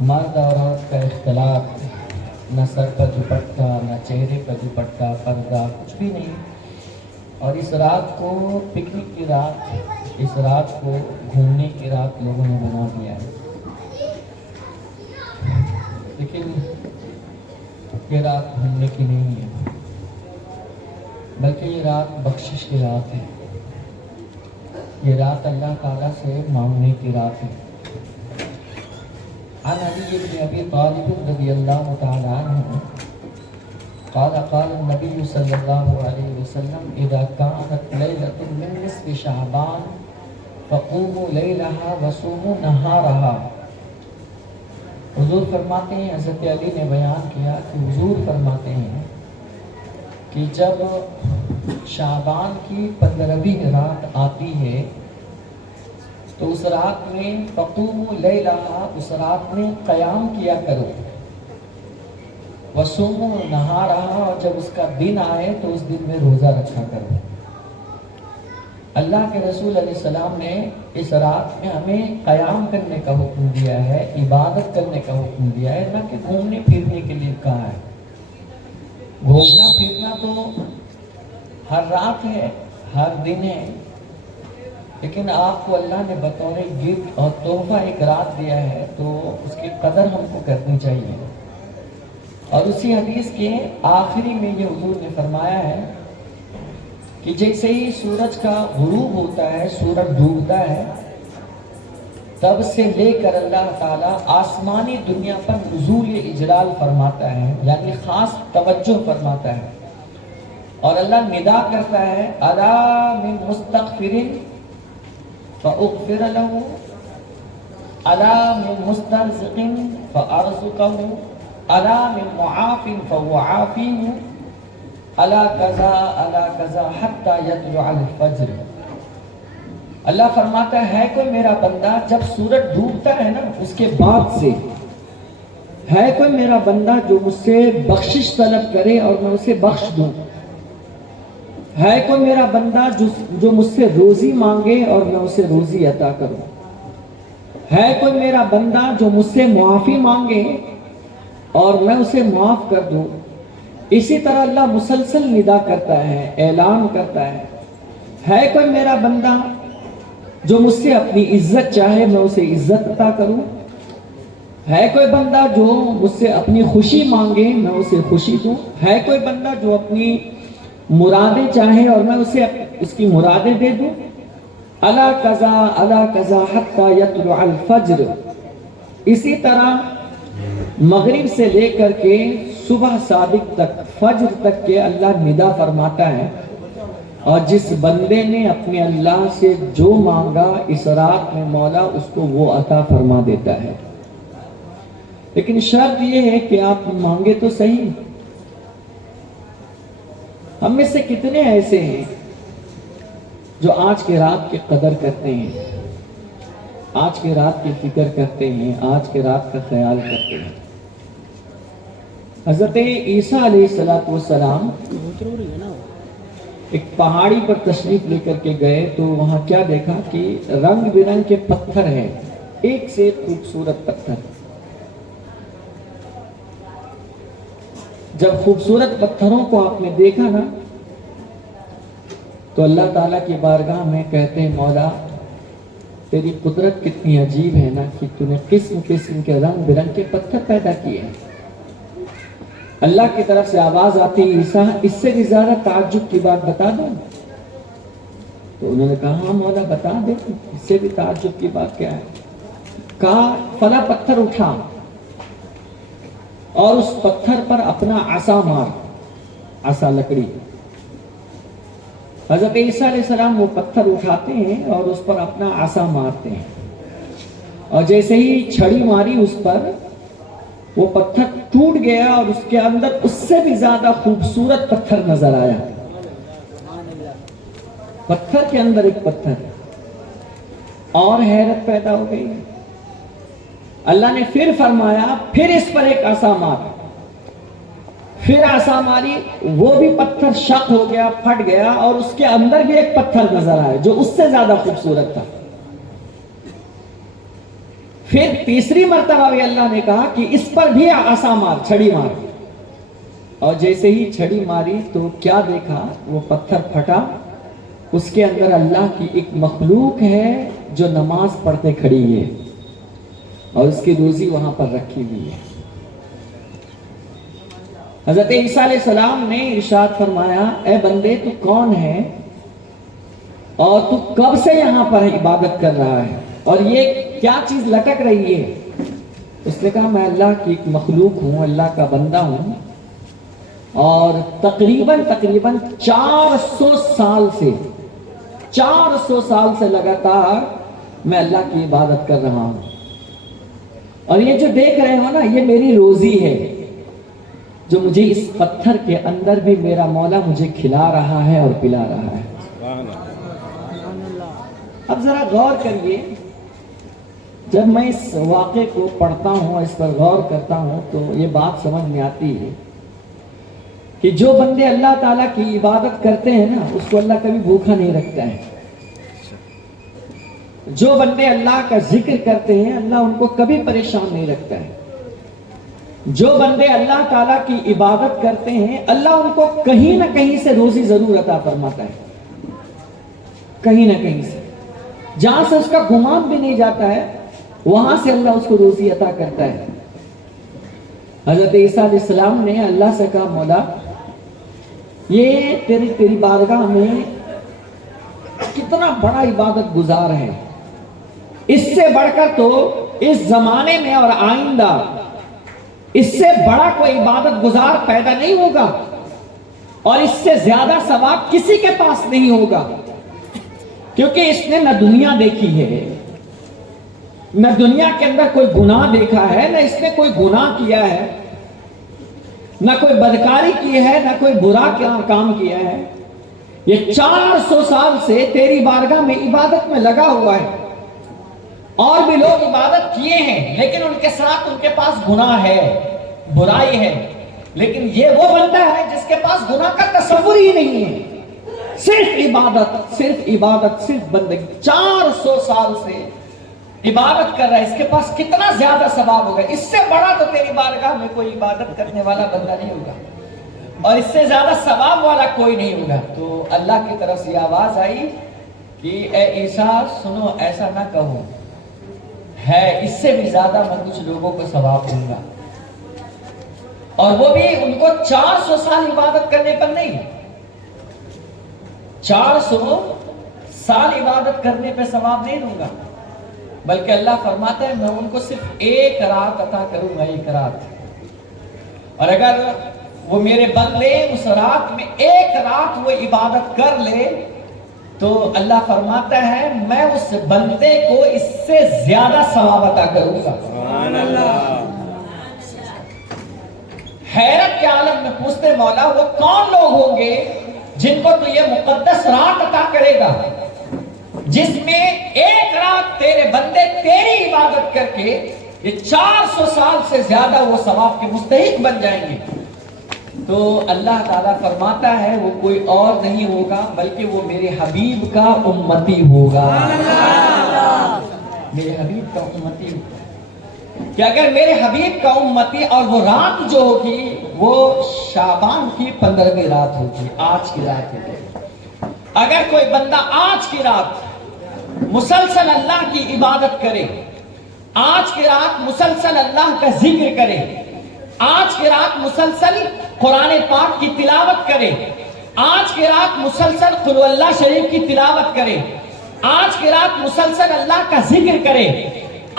مرد اور عورت کا اختلاط، نہ سر پر دوپٹہ، نہ چہرے پر دوپٹہ، پردہ، کچھ بھی نہیں. اور اس رات کو پکنک کی رات، اس رات کو گھومنے کی رات لوگوں نے بنا دیا ہے. لیکن یہ رات گھومنے کی نہیں ہے، بلکہ یہ رات بخشش کی رات ہے. یہ رات اللہ تعالیٰ سے مانگنے کی رات ہے. عن علی بن ابی طالب رضی اللہ تعالیٰ عنہ قال قال النبي صلی اللہ علیہ وسلم اذا كانت لیلۃ من نصف شعبان فقوموا لیلها وصوموا نہارها. حضور فرماتے ہیں، حضرت علی نے بیان کیا کہ حضور فرماتے ہیں کہ جب شعبان کی 15ویں رات آتی ہے تو اس رات میں فقوموا لیلہا، اس رات میں قیام کیا کرو. وصوموا نہارہا، اور جب اس کا دن آئے تو اس دن میں روزہ رکھا کرو. اللہ کے رسول علیہ السلام نے اس رات میں ہمیں قیام کرنے کا حکم دیا ہے، عبادت کرنے کا حکم دیا ہے، نہ کہ گھومنے پھرنے کے لیے کہا ہے. گھومنا پھرنا تو ہر رات ہے، ہر دن ہے، لیکن آپ کو اللہ نے بطور گفٹ اور تحفہ ایک رات دیا ہے تو اس کی قدر ہم کو کرنی چاہیے. اور اسی حدیث کے آخری میں یہ حضور نے فرمایا ہے کہ جیسے ہی سورج کا غروب ہوتا ہے، سورج ڈوبتا ہے، تب سے لے کر اللہ تعالیٰ آسمانی دنیا پر نزول اجلال فرماتا ہے، یعنی خاص توجہ فرماتا ہے. اور اللہ ندا کرتا ہے الا من مستغفر فاغفر له، الا من مسترزق فارزقه، الا من معاف فهو عافيه، الا كذا حتى يطلع الفجر. اللہ فرماتا ہے کوئی میرا بندہ جب سورج ڈوبتا ہے نا اس کے بعد سے، ہے کوئی میرا بندہ جو مجھ سے بخشش طلب کرے اور میں اسے بخش دوں. ہے کوئی میرا بندہ جو مجھ سے روزی مانگے اور میں اسے روزی عطا کروں. ہے کوئی میرا بندہ جو مجھ سے معافی مانگے اور میں اسے معاف کر دوں. اسی طرح اللہ مسلسل ندا کرتا ہے، اعلان کرتا ہے. ہے کوئی میرا بندہ جو مجھ سے اپنی عزت چاہے میں اسے عزت عطا کروں. ہے کوئی بندہ جو مجھ سے اپنی خوشی مانگے میں اسے خوشی دوں. ہے کوئی بندہ جو اپنی مرادیں چاہے اور میں اسے اس کی مرادیں دے دوں. الا کذا حتی یطلع الفجر. اسی طرح مغرب سے لے کر کے صبح صادق تک، فجر تک کے اللہ ندا فرماتا ہے. اور جس بندے نے اپنے اللہ سے جو مانگا اس رات میں مولا اس کو وہ عطا فرما دیتا ہے. لیکن شرط یہ ہے کہ آپ مانگے تو صحیح. ہم میں سے کتنے ایسے ہیں جو آج کے رات کی قدر کرتے ہیں، آج کے رات کی فکر کرتے ہیں، آج کے رات کا خیال کرتے ہیں. حضرت عیسیٰ علیہ السلام ایک پہاڑی پر تشریف لے کر کے گئے تو وہاں کیا دیکھا کہ رنگ برنگ کے پتھر ہیں، ایک سے ایک خوبصورت پتھر. جب خوبصورت پتھروں کو آپ نے دیکھا نا تو اللہ تعالیٰ کی بارگاہ میں کہتے ہیں مولا تیری قدرت کتنی عجیب ہے نا کہ تو نے قسم قسم کے رنگ برنگ کے پتھر پیدا کیے ہیں. اللہ کی طرف سے آواز آتی ہے عیسیٰ اس سے بھی زیادہ تعجب کی بات بتا دوں. تو انہوں نے کہا ہاں مولا بتا دے، اس سے بھی تعجب کی بات کیا ہے. کہا فلاں پتھر اٹھا اور اس پتھر پر اپنا عصا مار، عصا لکڑی. حضرت عیسیٰ علیہ السلام وہ پتھر اٹھاتے ہیں اور اس پر اپنا عصا مارتے ہیں. اور جیسے ہی چھڑی ماری اس پر وہ پتھر ٹوٹ گیا اور اس کے اندر اس سے بھی زیادہ خوبصورت پتھر نظر آیا. پتھر کے اندر ایک پتھر اور حیرت پیدا ہو گئی. اللہ نے پھر فرمایا پھر اس پر ایک عصا مار. پھر عصا ماری، وہ بھی پتھر شق ہو گیا، پھٹ گیا اور اس کے اندر بھی ایک پتھر نظر آیا جو اس سے زیادہ خوبصورت تھا. پھر تیسری مرتبہ بھی اللہ نے کہا کہ اس پر بھی عصا مار، چھڑی مار. اور جیسے ہی چھڑی ماری تو کیا دیکھا؟ وہ پتھر پھٹا، اس کے اندر اللہ کی ایک مخلوق ہے جو نماز پڑھتے کھڑی ہے اور اس کی روزی وہاں پر رکھی ہوئی ہے. حضرت عیسیٰ علیہ السلام نے ارشاد فرمایا، اے بندے تو کون ہے اور تو کب سے یہاں پر عبادت کر رہا ہے اور یہ کیا چیز لٹک رہی ہے؟ اس نے کہا میں اللہ کی ایک مخلوق ہوں، اللہ کا بندہ ہوں، اور تقریباً 400 سال سے لگاتار میں اللہ کی عبادت کر رہا ہوں، اور یہ جو دیکھ رہے ہو نا یہ میری روزی ہے جو مجھے اس پتھر کے اندر بھی میرا مولا مجھے کھلا رہا ہے اور پلا رہا ہے. اب ذرا غور کریے، جب میں اس واقعے کو پڑھتا ہوں اور اس پر غور کرتا ہوں تو یہ بات سمجھ میں آتی ہے کہ جو بندے اللہ تعالیٰ کی عبادت کرتے ہیں نا اس کو اللہ کبھی بھوکا نہیں رکھتا ہے. جو بندے اللہ کا ذکر کرتے ہیں اللہ ان کو کبھی پریشان نہیں رکھتا ہے. جو بندے اللہ تعالیٰ کی عبادت کرتے ہیں اللہ ان کو کہیں نہ کہیں سے روزی ضرور عطا فرماتا ہے، کہیں نہ کہیں سے، جہاں سے اس کا گمان بھی نہیں جاتا ہے وہاں سے اللہ اس کو روزی عطا کرتا ہے. حضرت عیسیٰ علیہ السلام نے اللہ سے کہا، مولا یہ تیری بارگاہ میں کتنا بڑا عبادت گزار ہے، اس سے بڑھ کر تو اس زمانے میں اور آئندہ اس سے بڑا کوئی عبادت گزار پیدا نہیں ہوگا اور اس سے زیادہ ثواب کسی کے پاس نہیں ہوگا، کیونکہ اس نے نہ دنیا دیکھی ہے، نہ دنیا کے اندر کوئی گناہ دیکھا ہے، نہ اس نے کوئی گناہ کیا ہے، نہ کوئی بدکاری کی ہے، نہ کوئی برا کام کیا ہے. یہ 400 سال سے تیری بارگاہ میں عبادت میں لگا ہوا ہے، اور بھی لوگ عبادت کیے ہیں لیکن ان کے ساتھ ان کے پاس گناہ ہے، برائی ہے، لیکن یہ وہ بندہ ہے جس کے پاس گناہ کا تصور ہی نہیں ہے، صرف عبادت، صرف بندگی. 400 سال سے عبادت کر رہا ہے، اس کے پاس کتنا زیادہ ثواب ہوگا. اس سے بڑا تو تیری بارگاہ میں کوئی عبادت کرنے والا بندہ نہیں ہوگا اور اس سے زیادہ ثواب والا کوئی نہیں ہوگا. تو اللہ کی طرف سے آواز آئی کہ اے عیسیٰ سنو، ایسا نہ کہو، ہے اس سے بھی زیادہ میں کچھ لوگوں کو ثواب دوں گا، اور وہ بھی ان کو 400 سال عبادت کرنے پر نہیں، 400 سال عبادت کرنے پہ ثواب نہیں دوں گا، بلکہ اللہ فرماتا ہے میں ان کو صرف ایک رات عطا کروں گا، ایک رات. اور اگر وہ میرے بندے اس رات میں ایک رات وہ عبادت کر لے تو اللہ فرماتا ہے میں اس بندے کو اس سے زیادہ ثواب عطا کروں گا. سبحان اللہ. حیرت کے عالم میں پوچھتے مولا وہ کون لوگ ہوں گے جن کو تو یہ مقدس رات عطا کرے گا جس میں ایک رات تیرے بندے تیری عبادت کر کے یہ 400 سال سے زیادہ وہ ثواب کے مستحق بن جائیں گے. تو اللہ تعالیٰ فرماتا ہے وہ کوئی اور نہیں ہوگا بلکہ وہ میرے حبیب کا امتی ہوگا. میرے حبیب کا امتی ہوگا کہ اگر میرے حبیب کا امتی، اور وہ رات جو ہوگی وہ شعبان کی 15ویں رات ہوگی، آج کی رات ہوگی. اگر کوئی بندہ آج کی رات مسلسل اللہ کی عبادت کرے، آج کی رات مسلسل اللہ کا ذکر کرے، آج کی رات مسلسل قرآن پاک کی تلاوت کرے، آج کی رات مسلسل قل اللہ شریف کی تلاوت کرے، آج کی رات مسلسل اللہ کا ذکر کرے،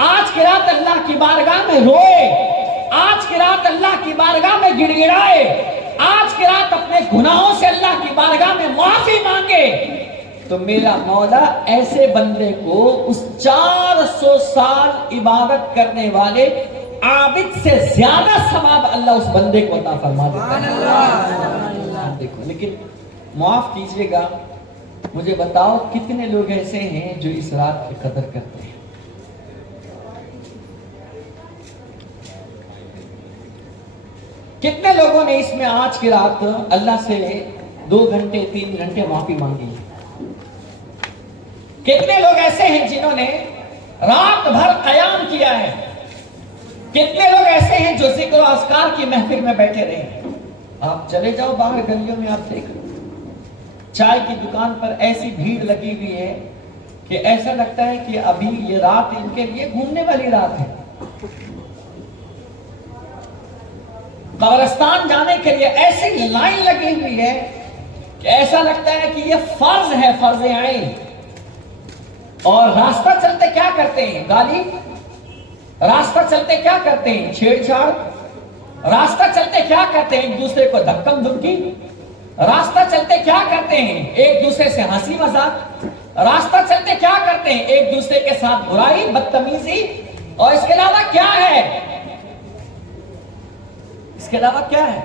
آج کی رات اللہ کی بارگاہ میں روئے، آج کی رات اللہ کی بارگاہ میں گڑ گڑائے، آج کی رات اپنے گناہوں سے اللہ کی بارگاہ میں معافی مانگے، تو میرا مولا ایسے بندے کو اس 400 سال عبادت کرنے والے عابد سے زیادہ ثواب اللہ اس بندے کو عطا فرما دیتا ہے. دیکھو لیکن معاف کیجئے گا، مجھے بتاؤ کتنے لوگ ایسے ہیں جو اس رات کی قدر کرتے ہیں؟ کتنے لوگوں نے اس میں آج کی رات اللہ سے 2 گھنٹے 3 گھنٹے معافی مانگی؟ کتنے لوگ ایسے ہیں جنہوں نے رات بھر قیام کیا ہے. کتنے لوگ ایسے ہیں جو ذکر و اذکار کی محفل میں بیٹھے رہے ہیں. آپ چلے جاؤ باہر گلیوں میں، آپ دیکھ لو چائے کی دکان پر ایسی بھیڑ لگی ہوئی ہے کہ ایسا لگتا ہے کہ ابھی یہ رات ان کے لیے گھومنے والی رات ہے. قبرستان جانے کے لیے ایسی لائن لگی ہوئی ہے کہ ایسا لگتا ہے کہ یہ فرض ہے، فرض عین. اور راستہ چلتے کیا کرتے ہیں؟ گالی. راستہ چلتے کیا کرتے ہیں؟ چھیڑ چھاڑ. راستہ چلتے کیا کرتے ہیں؟ ایک دوسرے کو دھکم دھمکی. راستہ چلتے کیا کرتے ہیں؟ ایک دوسرے سے ہنسی مذاق. راستہ چلتے کیا کرتے ہیں؟ ایک دوسرے کے ساتھ برائی، بدتمیزی. اور اس کے علاوہ کیا ہے؟ اس کے علاوہ کیا ہے؟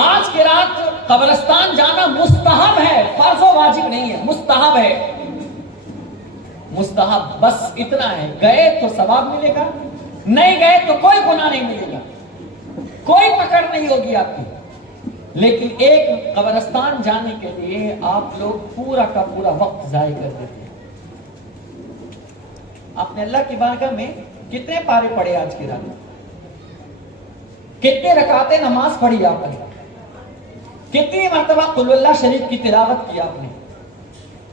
آج کی رات قبرستان جانا مستحب ہے، فرض و واجب نہیں ہے، مستحب ہے. مستحب بس اتنا ہے. گئے تو ثواب ملے گا، نہیں گئے تو کوئی گناہ نہیں ملے گا، کوئی پکڑ نہیں ہوگی آپ کی. لیکن ایک قبرستان جانے کے لیے آپ لوگ پورا کا پورا وقت ضائع کر دیتے ہیں. آپ نے اللہ کی بارگاہ میں کتنے پارے پڑھے آج کی رات؟ کتنے رکعتیں نماز پڑھی آپ نے؟ کتنی مرتبہ قل اللہ شریف کی تلاوت کی آپ نے؟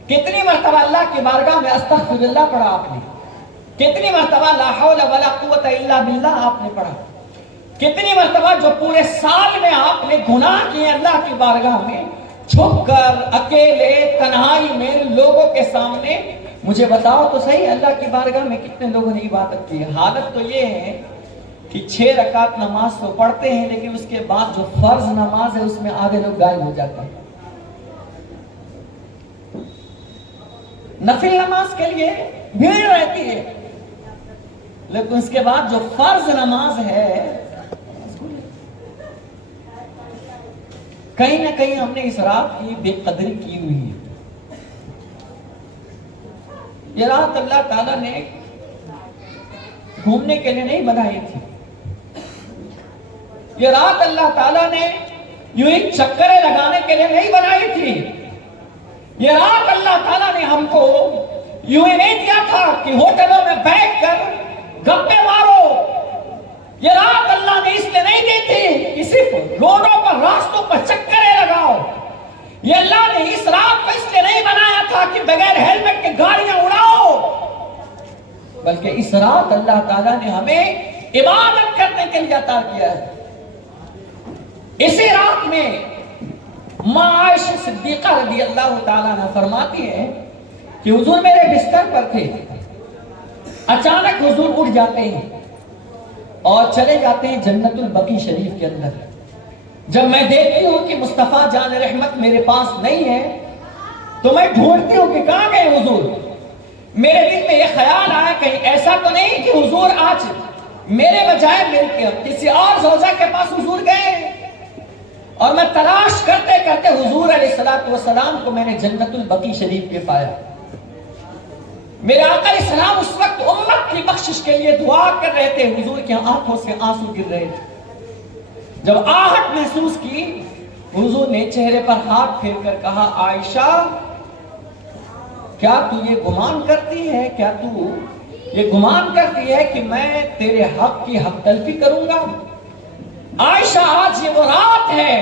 کتنی مرتبہ اللہ کی بارگاہ میں استغفر اللہ پڑھا آپ نے؟ کتنی مرتبہ لا حول ولا قوت الا باللہ آپ نے پڑھا؟ کتنی مرتبہ جو پورے سال میں آپ نے گناہ کیے اللہ کی بارگاہ میں چھپ کر، اکیلے، تنہائی میں، لوگوں کے سامنے؟ مجھے بتاؤ تو صحیح، اللہ کی بارگاہ میں کتنے لوگوں نے عبادت کی؟ حالت تو یہ ہے کہ 6 رکعت نماز تو پڑھتے ہیں، لیکن اس کے بعد جو فرض نماز ہے اس میں آدھے لوگ غائب ہو جاتے ہیں. نفل نماز کے لیے بھیڑ رہتی ہے، لیکن اس کے بعد جو فرض نماز ہے کہیں نہ کہیں ہم نے اس رات کی بے قدری کی ہوئی ہے. یہ رات اللہ تعالیٰ نے گھومنے کے لیے نہیں بنائی تھی. یہ رات اللہ تعالیٰ نے یوں ہی چکریں لگانے کے لیے نہیں بنائی تھی. یہ رات اللہ تعالیٰ نے ہم کو یوں ہی نہیں دیا تھا کہ ہوٹلوں میں بیٹھ کر گپے مارو. یہ رات اللہ نے اس لیے نہیں دی تھی کہ صرف روڈوں پر، راستوں پر چکریں لگاؤ. یہ اللہ نے اس رات کو اس لیے نہیں بنایا تھا کہ بغیر ہیلمٹ کے گاڑیاں اڑاؤ، بلکہ اس رات اللہ تعالیٰ نے ہمیں عبادت کرنے کے لیے عطا کیا ہے. اسی رات میں ماں عائشہ صدیقہ رضی اللہ تعالیٰ عنہ فرماتی ہے کہ حضور میرے بستر پر تھے، اچانک حضور اٹھ جاتے ہیں اور چلے جاتے ہیں جنت البقیع شریف کے اندر. جب میں دیکھتی ہوں کہ مصطفیٰ جان رحمت میرے پاس نہیں ہے تو میں ڈھونڈتی ہوں کہ کہاں گئے حضور. میرے دل میں یہ خیال آیا کہیں ایسا تو نہیں کہ حضور آج میرے بجائے میرے کسی اور زوجہ کے پاس حضور گئے. اور میں تلاش کرتے کرتے حضور علیہ الصلوۃ والسلام کو میں نے جنت البقیع شریف پہ پایا. میرے آقا علیہ السلام اس وقت امت کی بخشش کے لیے دعا کر رہے تھے. حضور کی آنکھوں سے آنسو گر رہے تھے. جب آہٹ محسوس کی حضور نے چہرے پر ہاتھ پھیر کر کہا عائشہ کیا تو یہ گمان کرتی ہے، کیا تو یہ گمان کرتی ہے کہ میں تیرے حق کی حق تلفی کروں گا؟ عائشہ آج یہ وہ رات ہے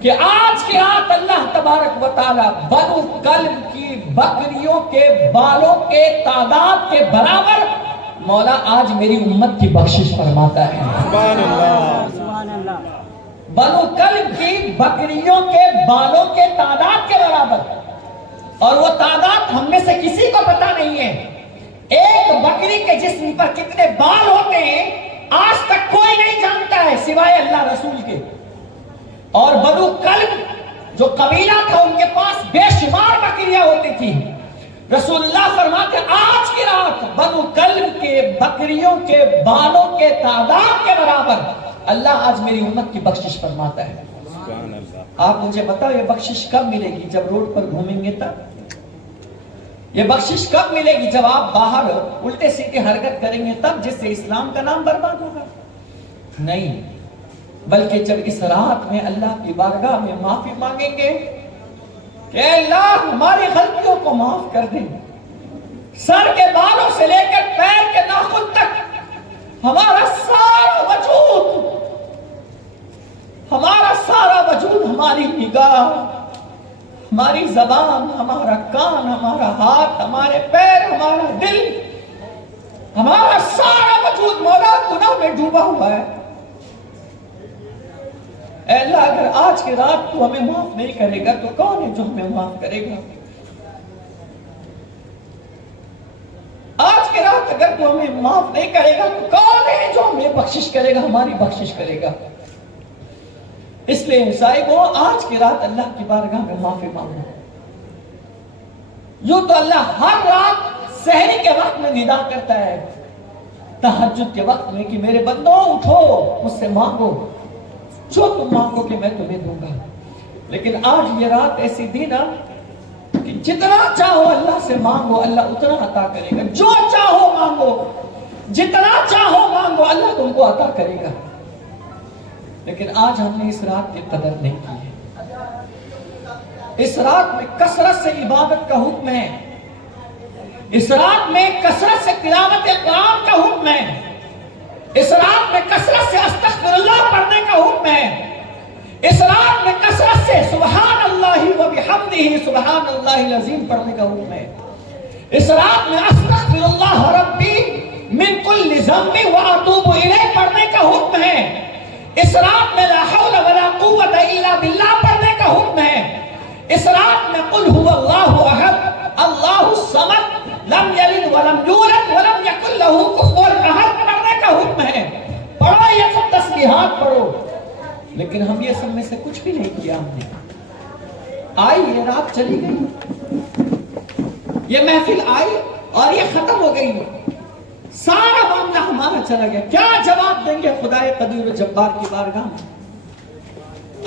کہ آج کی رات اللہ تبارک و تعالی بنو کلب کی بکریوں کے بالوں کے تعداد کے برابر مولا آج میری امت کی بخشش فرماتا ہے. سبحان اللہ، سبحان اللہ. بنو کلب کی بکریوں کے بالوں کے تعداد کے برابر، اور وہ تعداد ہم میں سے کسی کو پتا نہیں ہے. ایک بکری کے جسم پر کتنے بال ہوتے ہیں آج تک کوئی نہیں جانتا ہے سوائے اللہ رسول کے. اور بنو کلب جو قبیلہ تھا ان کے پاس بے شمار بکریاں ہوتی تھی. رسول اللہ فرماتے آج کی رات بنو کلب کے بکریوں کے بالوں کے تعداد کے برابر اللہ آج میری امت کی بخشش فرماتا ہے. آپ مجھے بتاؤ یہ بخشش کب ملے گی؟ جب روڈ پر گھومیں گے تب. یہ بخشش کب ملے گی؟ جب آپ باہر الٹے سیدھے حرکت کریں گے تب، جس سے اسلام کا نام برباد ہوگا؟ نہیں، بلکہ جب اس رات میں اللہ کی بارگاہ میں معافی مانگیں گے کہ اللہ ہماری غلطیوں کو معاف کر دیں، سر کے بالوں سے لے کر پیر کے ناخن تک ہمارا سارا وجود، ہماری نگاہ، ہماری زبان، ہمارا کان، ہمارا ہاتھ، ہمارے پیر، ہمارا دل، ہمارا سارا وجود مولا گناہ میں ڈوبا ہوا ہے۔ اے اللہ، اگر آج کی رات تو ہمیں معاف نہیں کرے گا تو کون ہے جو ہمیں معاف کرے گا؟ آج کی رات اگر تو ہمیں معاف نہیں کرے گا تو کون ہے جو ہمیں بخشش کرے گا، ہماری بخشش کرے گا؟ اس لیے صاحبوں، آج کی رات اللہ کی بارگاہ میں معافی مانگو۔ یوں تو اللہ ہر رات سحری کے وقت میں ندا کرتا ہے، تہجد کے وقت میں، کہ میرے بندوں اٹھو، مجھ سے مانگو، جو تم مانگو کہ میں تمہیں دوں گا۔ لیکن آج یہ رات ایسی دی نا کہ جتنا چاہو اللہ سے مانگو، اللہ اتنا عطا کرے گا۔ جو چاہو مانگو، جتنا چاہو مانگو، اللہ تم کو عطا کرے گا۔ لیکن آج ہم نے اس رات کی قدر نہیں کی ہے۔ اس رات میں کثرت سے عبادت کا حکم ہے، اس رات میں کثرت سے تلاوت قرآن کا حکم ہے، اس رات میں کثرت سے استغفر اللہ پڑھنے کا حکم ہے، اس رات میں کثرت سے سبحان اللہ و بحمدہ سبحان اللہ العظیم پڑھنے کا حکم ہے، اس رات میں استغفر اللہ ربی من کل ذنب واتوب الیہ پڑھنے کا حکم ہے، اس رات میں لا حول ولا قوت الا باللہ پڑھنے کا حکم ہے، اس رات میں قل هو اللہ احد اللہ الصمد لم یلد ولم یولد ولم یکن له کفوا احد پڑھنے کا حکم ہے۔ پڑھو یہ سب تسبیحات پڑھو، لیکن ہم یہ سب میں سے کچھ بھی نہیں کیا۔ ہم نے آئی، یہ رات چلی گئی، یہ محفل آئی اور یہ ختم ہو گئی، سارا معاملہ ہمارا چلا گیا۔ کیا جواب دیں گے خدائے قدیر و جبار کی بارگاہ میں؟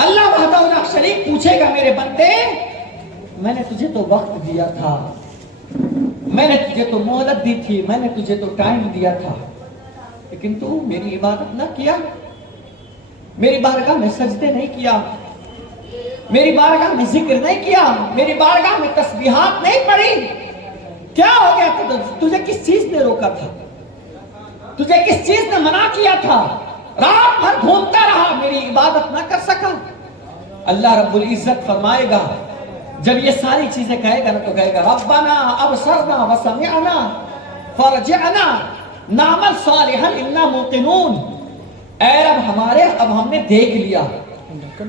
اللہ وحدہ لا شریک پوچھے گا، میرے بندے میں نے تجھے تو وقت دیا تھا، میں نے تجھے تو مہلت دی تھی، میں نے تجھے تو ٹائم دیا تھا، لیکن تو میری عبادت نہ کیا، میری بارگاہ میں سجدے نہیں کیا، میری بارگاہ میں ذکر نہیں کیا، میری بارگاہ میں تسبیحات نہیں پڑھی۔ کیا ہو گیا تھا؟ تجھے کس چیز نے روکا تھا؟ تجھے کس چیز نے منع کیا تھا؟ رات بھر گھومتا رہا، میری عبادت نہ کر سکا۔ اللہ رب العزت فرمائے گا، جب یہ ساری چیزیں کہے گا نا تو کہے گا ربنا ابصرنا وسمعنا فرجعنا نعمل صالحا انا موقنون۔ اے رب ہمارے، اب ہم نے دیکھ لیا،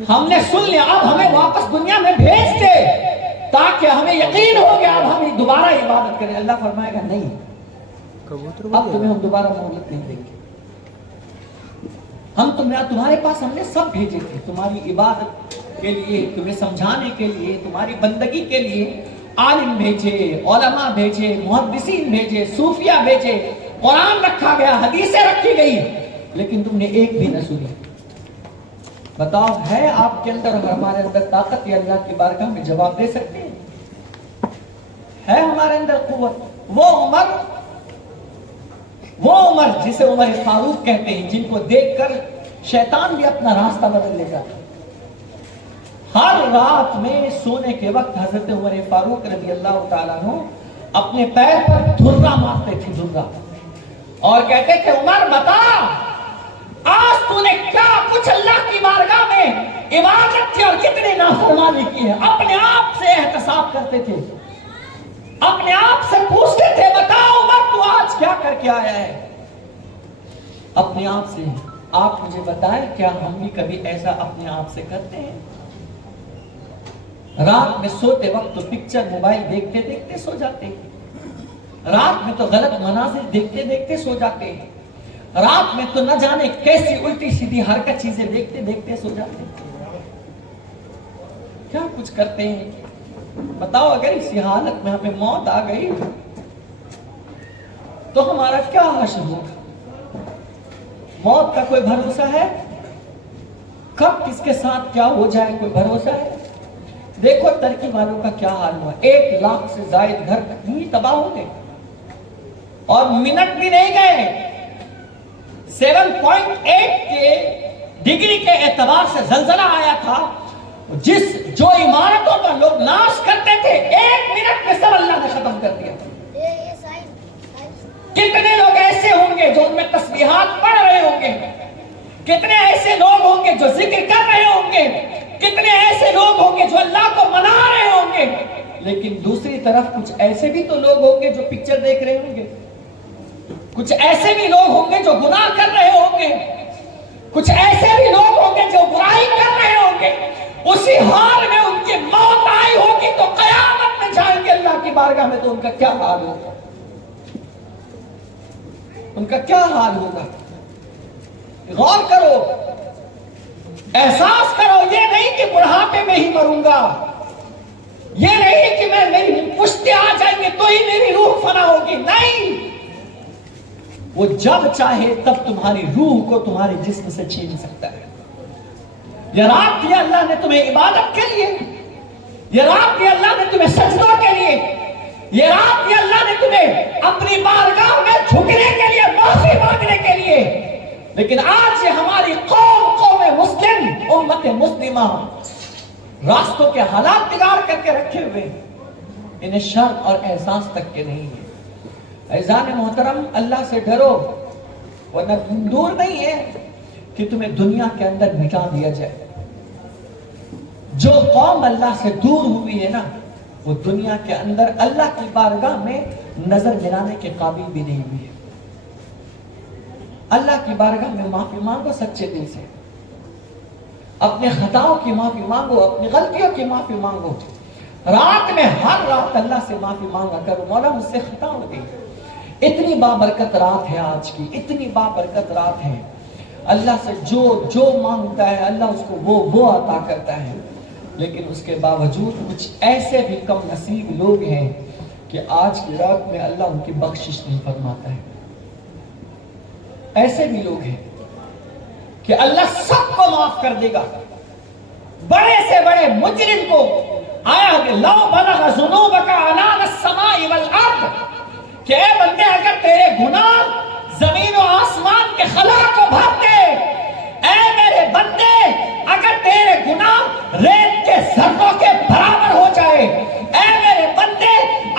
ہم نے سن لیا، اب ہمیں واپس دنیا میں بھیج دے تاکہ ہمیں یقین ہو گیا اب ہم دوبارہ عبادت کریں۔ اللہ فرمائے گا نہیں، اب تمہیں ہم دوبارہ مہلت نہیں دیں گے، ہم تمہارے پاس ہم نے سب بھیجے تھے، تمہاری عبادت کے لیے، تمہیں سمجھانے کے لیے، تمہاری بندگی کے لیے عالم بھیجے، علماء بھیجے، محدثین بھیجے، صوفیہ بھیجے، قرآن رکھا گیا، حدیثیں رکھی گئی، لیکن تم نے ایک بھی نہ سنی۔ بتاؤ، ہے آپ کے اندر اور ہمارے اندر طاقت یہ اللہ کی بارگاہ میں جواب دے سکتے ہیں؟ ہے ہمارے اندر قوت؟ وہ عمر جسے عمر فاروق کہتے ہیں، جن کو دیکھ کر شیطان بھی اپنا راستہ بدل لے جاتا۔ ہر رات میں سونے کے وقت حضرت عمر فاروق رضی اللہ تعالیٰ عنہ اپنے پیر پر دھرا مارتے تھے، دھرا، اور کہتے تھے عمر بتا آج تو نے کیا کچھ اللہ کی بارگاہ میں عبادت کی اور کتنی نافرمانی کی ہے۔ اپنے آپ سے احتساب کرتے تھے، اپنے آپ سے پوچھتے تھے بتا عمر تو آج کیا کر کے آیا ہے؟ اپنے آپ سے۔ آپ مجھے بتائیں، کیا ہم بھی کبھی ایسا اپنے آپ سے کرتے ہیں؟ رات میں سوتے وقت تو پکچر موبائل دیکھتے دیکھتے سو جاتے ہیں، رات میں تو غلط مناظر دیکھتے دیکھتے سو جاتے ہیں، رات میں تو نہ جانے کیسی الٹی سیدھی حرکت چیزیں دیکھتے دیکھتے سو جاتے ہیں۔ کیا کچھ کرتے ہیں؟ بتاؤ، اگر اسی حالت میں ہمیں موت آ گئی تو ہمارا کیا حشر ہوگا؟ موت کا کوئی بھروسہ ہے؟ کب کس کے ساتھ کیا ہو جائے کوئی بھروسہ ہے؟ دیکھو ترکی والوں کا کیا حال ہوا، 1 لاکھ سے زائد گھر ہی تباہ ہو گئے، اور منٹ بھی نہیں گئے، 7.8 کے ڈگری کے اعتبار سے زلزلہ آیا تھا، جو عمارتوں کا لوگ ناش کرتے تھے 1 منٹ میں سب اللہ نے ختم کر دیا۔ کتنے لوگ ایسے ہوں گے جو ان میں تسبیحات پڑھ رہے ہوں گے، کتنے ایسے لوگ ہوں گے جو ذکر کر رہے ہوں گے، کتنے ایسے لوگ ہوں گے جو اللہ کو منا رہے ہوں گے، لیکن دوسری طرف کچھ ایسے بھی تو لوگ ہوں گے جو پکچر دیکھ رہے ہوں گے، کچھ ایسے بھی لوگ ہوں گے جو گناہ کر رہے ہوں گے، کچھ ایسے بھی لوگ ہوں گے جو برائی کر رہے ہوں گے۔ اسی حال میں ان کی موت آئی ہوگی تو قیامت میں جائیں گے اللہ کی بارگاہ میں، تو ان کا کیا حال ہوگا؟ ان کا کیا حال ہوگا؟ غور کرو، احساس کرو، یہ نہیں کہ بڑھاپے میں ہی مروں گا، یہ نہیں کہ میری پشتے آ جائیں گے تو ہی میری روح فنا ہوگی، نہیں، وہ جب چاہے تب تمہاری روح کو تمہارے جسم سے چھین سکتا ہے۔ یہ رات دیا اللہ نے تمہیں عبادت کے لیے، یہ رات دیا اللہ نے تمہیں سجدوں کے لیے، یہ رات دیا اللہ نے تمہیں اپنی بارگاہ میں جھکنے کے لیے، معافی مانگنے کے لیے، لیکن آج یہ ہماری قوم مسلم، امت مسلمہ راستوں کے حالات بگاڑ کر کے رکھے ہوئے، انہیں شرم اور احساس تک کے نہیں ہے۔ عزیزان محترم، اللہ سے ڈرو، ورنہ دور نہیں ہے کہ تمہیں دنیا کے اندر مٹا دیا جائے۔ جو قوم اللہ سے دور ہوئی ہے نا، وہ دنیا کے اندر اللہ کی بارگاہ میں نظر ملانے کے قابل بھی نہیں ہوئی ہے۔ اللہ کی بارگاہ میں معافی مانگو سچے دل سے، اپنے خطاؤں کی معافی مانگو، اپنی غلطیوں کی معافی مانگو، رات میں ہر رات اللہ سے معافی مانگا کرو، مولا مجھ سے خطا ہو گئی۔ اتنی بابرکت رات ہے آج کی، اتنی بابرکت رات ہے، اللہ سے جو مانگتا ہے اللہ اس کو وہ عطا کرتا ہے، لیکن اس کے باوجود کچھ ایسے بھی کم نصیب لوگ ہیں کہ آج کی رات میں اللہ ان کی بخشش نہیں فرماتا ہے۔ ایسے بھی لوگ ہیں کہ اللہ سب کو معاف کر دے گا، بڑے سے بڑے مجرم کو، آیا کہ لو بلغ ذنوبک عنان السماء والارض، کہ اے بندے اگر تیرے گناہ زمین و آسمان کے خلا کو بھرتے، اے میرے بندے اگر تیرے گناہ ریت کے ذروں کے برابر ہو جائے، اے میرے بندے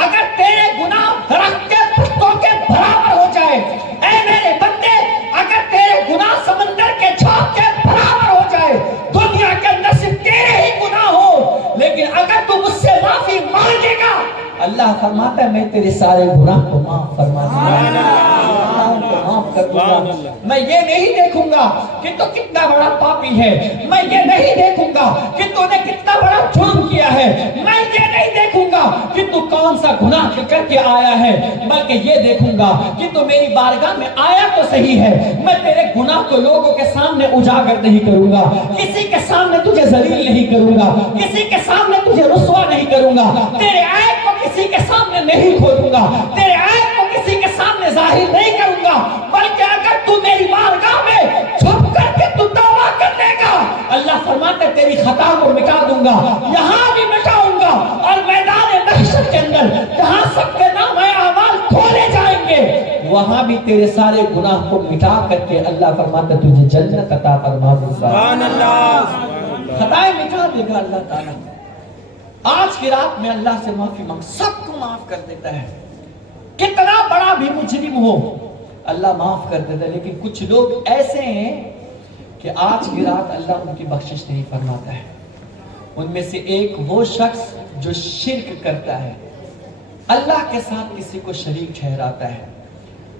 اگر تیرے گناہ درخت کے پتوں کے برابر ہو جائے، اے میرے بندے اگر تیرے گناہ سمندر کے جھاگ کے برابر ہو جائے، دنیا کے اندر صرف تیرے ہی گناہ ہو، لیکن اگر تم مجھ سے معافی مانگے گا، اللہ فرماتا ہے میں تیرے سارے گناہ کو معاف فرما دوں گا، معاف کر دوں گا۔ میں یہ نہیں دیکھوں گا کہ تو کتنا بڑا پاپی ہے، میں یہ نہیں دیکھوں گا کہ تو نے کتنا بڑا جرم کیا ہے، میں یہ نہیں دیکھوں گا کہ تو کون سا گناہ کر کے آیا ہے، بلکہ یہ دیکھوں گا کہ تو میری بارگاہ میں آیا تو صحیح ہے، میں تیرے گناہ کو لوگوں کے سامنے اجاگر نہیں کروں گا، کسی کے سامنے تجھے ذلیل نہیں کروں گا، کسی کے سامنے تجھے رسوا نہیں کروں گا، تیرے عیب کو کسی کے سامنے نہیں کھولوں گا، تیرے عیب کو کسی کے سامنے ظاہر نہیں کروں گا، بلکہ اگر تو میری بارگاہ میں چھپ کر کے تو توبہ کر لے گا، اللہ فرماتا ہے تیری خطا کو مٹا دوں گا، یہاں بھی مٹاؤں گا، اور میدان محشر کے اندر جہاں سب کے نام اعمال کھولے جائیں گے، وہاں بھی تیرے سارے گناہ کو مٹا کر کے اللہ فرماتا ہے تجھے جنت عطا فرما دوں گا۔ سبحان اللہ، خطائیں مٹا دے گا اللہ تعالیٰ۔ آج کی رات میں اللہ سے معافی مانگ، سب کو معاف کر دیتا ہے، کتنا بڑا بھی مجرم ہو اللہ معاف کر دیتا ہے، لیکن کچھ لوگ ایسے ہیں کہ آج کی رات اللہ ان کی بخشش نہیں فرماتا ہے۔ ان میں سے ایک وہ شخص جو شرک کرتا ہے، اللہ کے ساتھ کسی کو شریک ٹھہراتا ہے،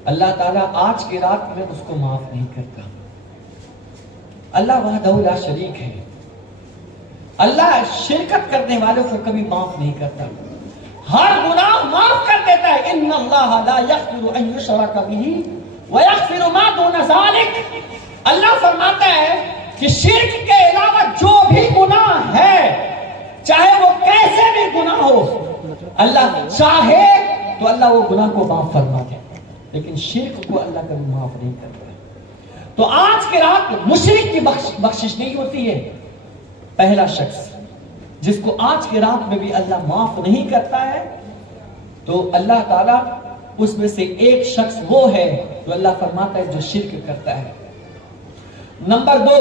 اللہ تعالیٰ آج کی رات میں اس کو معاف نہیں کرتا۔ اللہ وحدہ لا شریک ہے، اللہ شرکت کرنے والوں کو کبھی معاف نہیں کرتا، ہر گناہ معاف کر دیتا ہے۔ ان اللہ لا یغفر ان یشرک بہ ویغفر ما دون ذلک، اللہ فرماتا ہے کہ شرک کے علاوہ جو بھی گناہ ہے، چاہے وہ کیسے بھی گناہ ہو، اللہ چاہے تو اللہ وہ گناہ کو معاف فرما دے، لیکن شرک کو اللہ کبھی معاف نہیں کرتا۔ تو آج کی رات مشرک کی بخشش نہیں ہوتی ہے۔ پہلا شخص جس کو آج کی رات میں بھی اللہ معاف نہیں کرتا ہے، تو اللہ تعالیٰ اس میں سے ایک شخص وہ ہے جو اللہ فرماتا ہے جو شرک کرتا ہے۔ نمبر 2،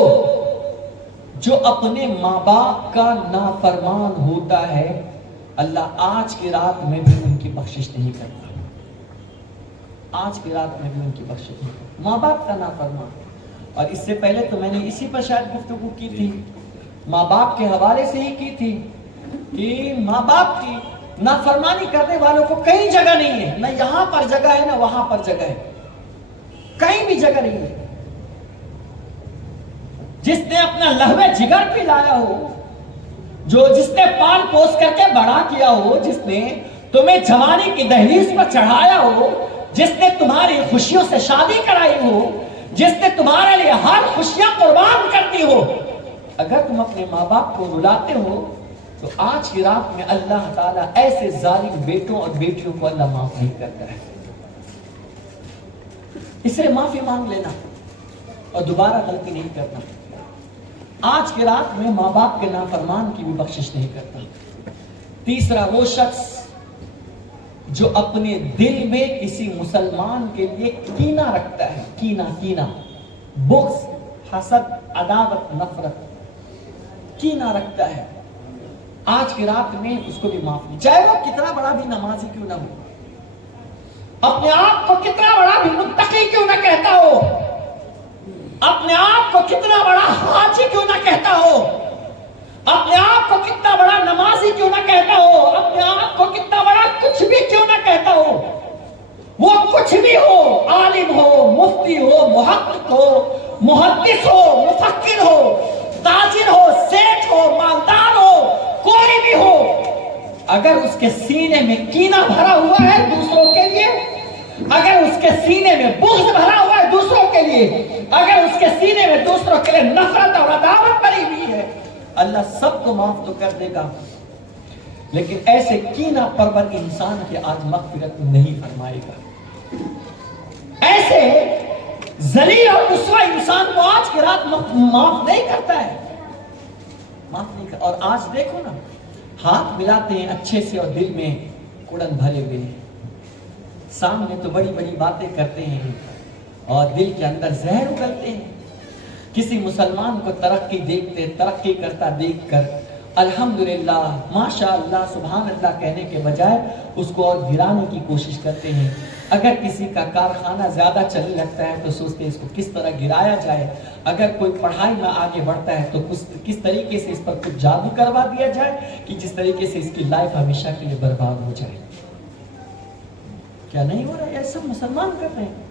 جو اپنے ماں باپ کا نافرمان ہوتا ہے، اللہ آج کی رات میں بھی ان کی بخشش نہیں کرتا۔ آج کی رات میں بھی ان کی بخشش نہیں کروں. ماں باپ کا نافرمان. اور اس سے پہلے تو میں نے اسی پر شاید گفتگو کی تھی, ماں باپ کے حوالے سے ہی کی تھی کہ ماں باپ کی نافرمانی کرنے والوں کو کہیں جگہ نہیں ہے, نہ یہاں پر جگہ ہے نہ وہاں پر جگہ ہے, کہیں بھی جگہ نہیں ہے. جس نے اپنا لہو جگر پہ لایا ہو, جس نے پال پوس کر کے بڑا کیا ہو, جس نے تمہیں جوانی کی دہلیز پر چڑھایا ہو, جس نے تمہاری خوشیوں سے شادی کرائی ہو, جس نے تمہارے لیے ہر خوشیاں قربان کرتی ہو, اگر تم اپنے ماں باپ کو رلاتے ہو تو آج کی رات میں اللہ تعالیٰ ایسے ظالم بیٹوں اور بیٹیوں کو اللہ معاف نہیں کرتا ہے. اسے معافی مانگ لینا اور دوبارہ غلطی نہیں کرنا. آج کی رات میں ماں باپ کے نافرمان کی بھی بخشش نہیں کرتا. تیسرا, وہ شخص جو اپنے دل میں کسی مسلمان کے لیے کینہ رکھتا ہے, کینہ, بغض, حسد, عداوت, نفرت, کینہ رکھتا ہے, آج کی رات میں اس کو بھی معاف نہیں, چاہے وہ کتنا بڑا بھی نمازی کیوں نہ ہو, اپنے آپ کو کتنا بڑا بھی متقی کیوں نہ کہتا ہو, اپنے آپ کو کتنا بڑا حاجی کیوں نہ کہتا ہو, اپنے آپ کو کتنا بڑا نمازی کیوں نہ کہتا ہو, اپنے آپ کو کتنا بڑا کچھ بھی کیوں نہ کہتا ہو, وہ کچھ بھی ہو, عالم ہو, مفتی ہو, محقق ہو, محدث ہو, مفکر ہو, تاجر ہو, سیٹ ہو, مالدار ہو, کوئی بھی ہو, اگر اس کے سینے میں کینہ بھرا ہوا ہے دوسروں کے لیے, اگر اس کے سینے میں بغض بھرا ہوا ہے دوسروں کے لیے, اگر اس کے سینے میں دوسروں کے لیے نفرت اور عداوت بھری ہوئی ہے, اللہ سب کو معاف تو کر دے گا, لیکن ایسے کینہ پرور انسان کے آج مغفرت نہیں فرمائے گا. ایسے ذلیل اور رسوا انسان کو آج کی رات معاف نہیں کرتا ہے, معاف نہیں کرتا. اور آج دیکھو نا, ہاتھ ملاتے ہیں اچھے سے اور دل میں کڑن بھرے ہوئے ہیں, سامنے تو بڑی بڑی باتیں کرتے ہیں اور دل کے اندر زہر اگلتے ہیں. کسی مسلمان کو ترقی کرتا دیکھ کر الحمدللہ, ماشاءاللہ, سبحان اللہ کہنے کے بجائے اس کو اور گرانے کی کوشش کرتے ہیں. اگر کسی کا کارخانہ زیادہ چلنے لگتا ہے تو سوچتے ہیں اس کو کس طرح گرایا جائے, اگر کوئی پڑھائی میں آگے بڑھتا ہے تو کس طریقے سے اس پر کچھ جادو کروا دیا جائے کہ جس طریقے سے اس کی لائف ہمیشہ کے لیے برباد ہو جائے. کیا نہیں ہو رہا ہے؟ یہ سب مسلمان کر رہے ہیں.